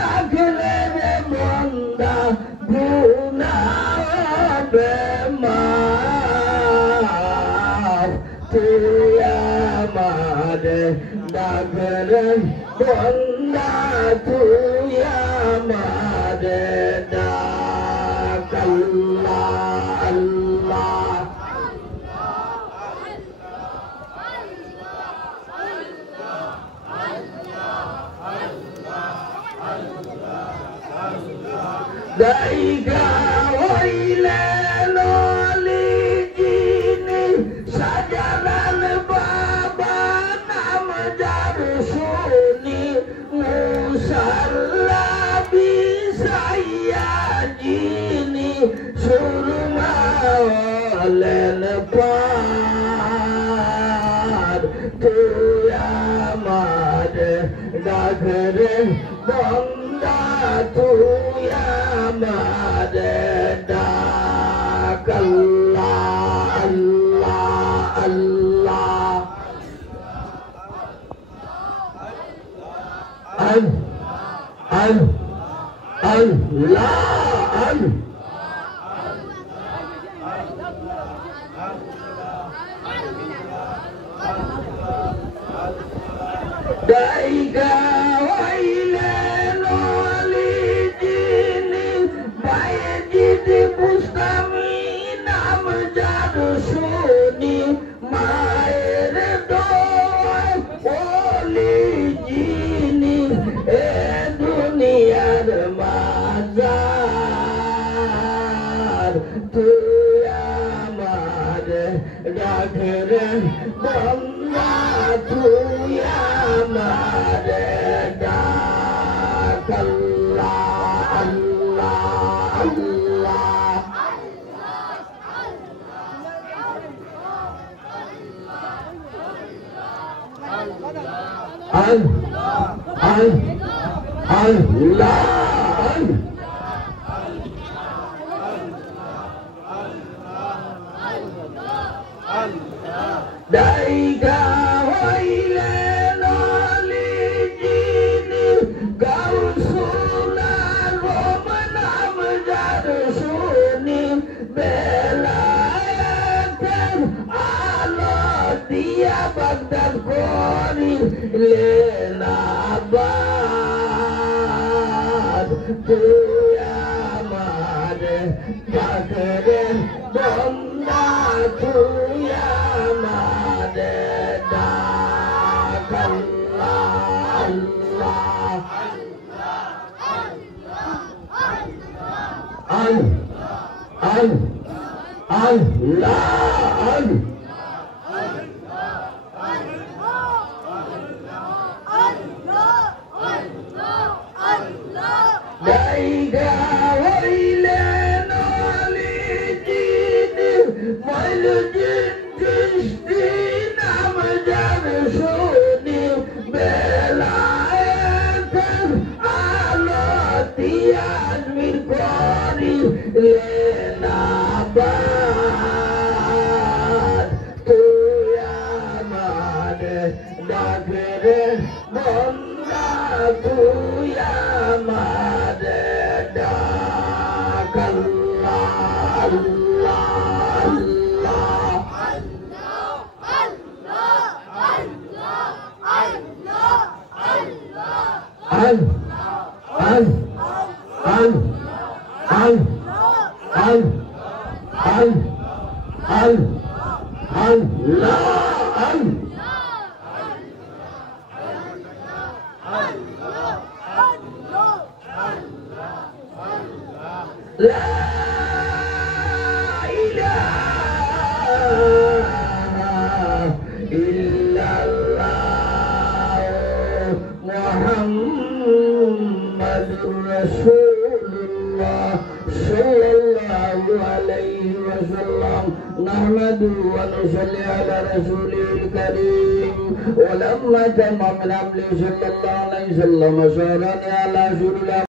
রাখলে রে মন্দা গুনা বেমার তুই আমার ডাকলে মন্দা তুই আমার ডাক আল্লাহ আল্লাহ দাইগা হইলে ললি জিনি সাজালাল বাবা নাম যার শুনি মুসাল্লা বিসাইয়া জিনি সুরমা হলেন পার তুই আমার ডাকরে বন্দা তুই আমার ডাক আল্লাহ আল্লাহ আল্লাহ আল্লাহ দাইগা হইলে ললি জিনি বাইজিদ বুস্তামি নাম যার শুনি মায়ের দোয়ায় ওলি জিনি এ দুনিয়ার মাজার তুই আমার ডাকরে বন্দা তুই আমার ডাক আল্লাহ আল্লাহ আল্লাহ দাইগা হইলে ললি জিনি গাউসুল আজম নাম যার শুনি বেলায়েতের আলো দিয়া বাগদাদ করিলেন আবাদ তুই আমার ডাকরে বন্দা তুই আমার ডাক আল্লাহ আল্লাহ দাইগা হইলে নলি জিনি মইল জিন দৃষ্টি নাম যার শুনি বেলায়েতের আলো দিয়া আজমির করিলেন আবাদ তুই আমার ডাকরে বন্দা তুই আমার ডাক আল্লাহ ونصلي على رسوله الكريم ولما تم من أمره صلى الله عليه وسلم شهرا على سورة